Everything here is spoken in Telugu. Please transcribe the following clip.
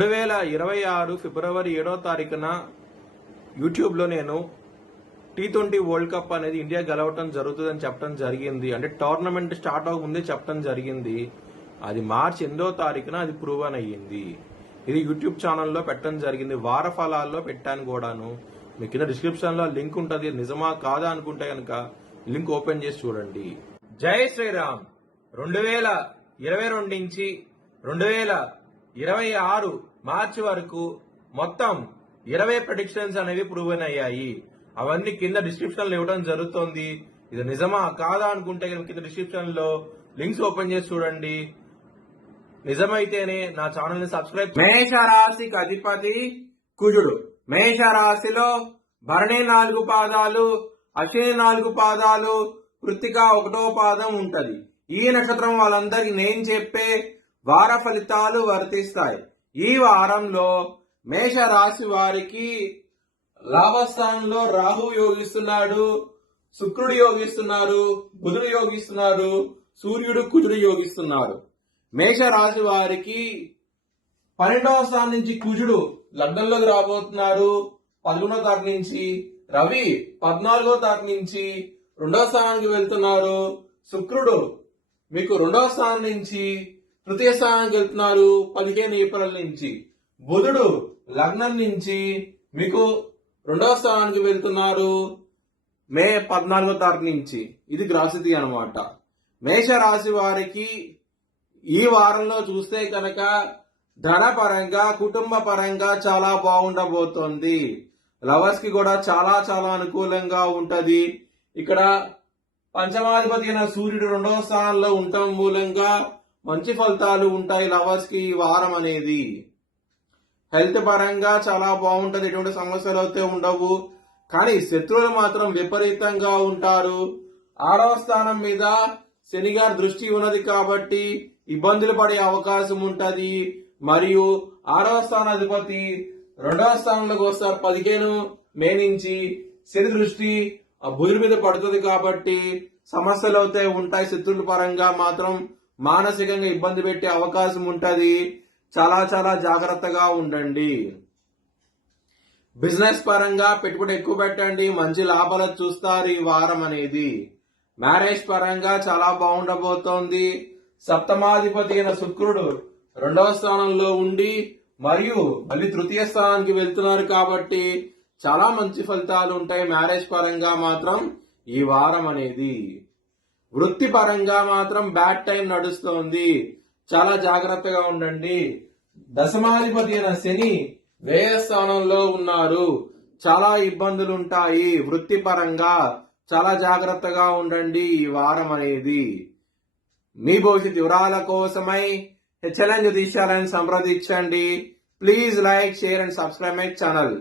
2026 ఫిబ్రవరి 7వ తారీఖున యూట్యూబ్లో నేను T20 వరల్డ్ కప్ అనేది ఇండియా గెలవటం జరుగుతుందని చెప్పడం జరిగింది. అంటే టోర్నమెంట్ స్టార్ట్ అవ్వకముందే చెప్పడం జరిగింది. అది మార్చి 8వ తారీఖున అది ప్రూవన్ అయ్యింది. ఇది యూట్యూబ్ ఛానల్లో పెట్టడం జరిగింది. వార ఫలాల్లో పెట్టాను కూడాను. మీ కింద డిస్క్రిప్షన్లో లింక్ ఉంటుంది. నిజమా కాదా అనుకుంటే కనుక లింక్ ఓపెన్ చేసి చూడండి. జై శ్రీరామ్. 2022 నుంచి 2026 మార్చి వరకు మొత్తం 20 ప్రెడిక్షన్స్ అనేవి ప్రూవెన్ అయ్యాయి. అవన్నీ కింద డిస్క్రిప్షన్ లో ఇవ్వడం జరుగుతోంది. ఇది నిజమా కాదా అనుకుంటే కింద డిస్క్రిప్షన్ లో లింక్స్ ఓపెన్ చేసి చూడండి. నిజమైతేనే నా ఛానల్ ని సబ్స్క్రైబ్. మేషరాశికి అధిపతి కుజుడు. మేషరాశిలో భరణి 4 పాదాలు, అశ్విని 4 పాదాలు, కృత్తిక 1వ పాదం ఉంటది. ఈ నక్షత్రం వాళ్ళందరికీ నేను చెప్పే వార ఫలితాలు వర్తిస్తాయి. ఈ వారంలో మేషరాశి వారికి లాభస్థానంలో రాహు యోగిస్తున్నాడు, శుక్రుడు యోగిస్తున్నారు, బుధుడు యోగిస్తున్నారు, సూర్యుడు కుజుడు యోగిస్తున్నారు. మేషరాశి వారికి 12వ స్థానం నుంచి కుజుడు లగ్నంలోకి రాబోతున్నారు. 11వ తారీఖు నుంచి రవి 14వ తారీఖు నుంచి 2వ స్థానానికి వెళ్తున్నారు. శుక్రుడు మీకు 2వ స్థానం నుంచి తృతీయ స్థానానికి వెళ్తున్నారు 15 ఏప్రిల్ నుంచి. బుధుడు లగ్నం నుంచి మీకు 2వ స్థానానికి వెళ్తున్నారు మే 14వ తారీఖు నుంచి. ఇది గ్రహస్థితి అన్నమాట. మేషరాశి వారికి ఈ వారంలో చూస్తే కనుక ధన పరంగా, కుటుంబ పరంగా చాలా బాగుండబోతోంది. లవర్స్ కి కూడా చాలా చాలా అనుకూలంగా ఉంటది. ఇక్కడ పంచమాధిపతి అయిన సూర్యుడు 2వ స్థానంలో ఉండటం మూలంగా మంచి ఫలితాలు ఉంటాయి లవర్స్ కి ఈ వారం అనేది. హెల్త్ పరంగా చాలా బాగుంటది. ఎటువంటి సమస్యలు అయితే ఉండవు. కానీ శత్రువులు మాత్రం విపరీతంగా ఉంటారు. 6వ స్థానం మీద శని గారి దృష్టి ఉన్నది కాబట్టి ఇబ్బందులు పడే అవకాశం ఉంటది. మరియు 6వ స్థానాధిపతి 2వ స్థానంలోకి వస్తారు 15 మే నుంచి. శని దృష్టి బుధుడి మీద పడుతుంది కాబట్టి సమస్యలు అయితే ఉంటాయి. శత్రువుల పరంగా మాత్రం మానసికంగా ఇబ్బంది పెట్టే అవకాశం ఉంటది. చాలా చాలా జాగ్రత్తగా ఉండండి. బిజినెస్ పరంగా పెట్టుబడి ఎక్కువ పెట్టండి. మంచి లాభాలు చూస్తారు ఈ వారం అనేది. మ్యారేజ్ పరంగా చాలా బాగుండబోతోంది. సప్తమాధిపతి అయిన శుక్రుడు 2వ స్థానంలో ఉండి మరియు మళ్ళీ తృతీయ స్థానానికి వెళ్తున్నారు కాబట్టి చాలా మంచి ఫలితాలు ఉంటాయి మ్యారేజ్ పరంగా మాత్రం ఈ వారం అనేది. వృత్తి పరంగా మాత్రం బ్యాడ్ టైం నడుస్తోంది. చాలా జాగ్రత్తగా ఉండండి. దశమాధిపతి అయిన శని వ్యయ స్థానంలో ఉన్నారు. చాలా ఇబ్బందులు ఉంటాయి వృత్తి పరంగా. చాలా జాగ్రత్తగా ఉండండి ఈ వారం అనేది. మీ భవిష్యత్ వివరాల కోసమై హెచ్ఎల్ఎన్ జ్యోతిష్యాలను సంప్రదించండి. Please like, share and subscribe my channel.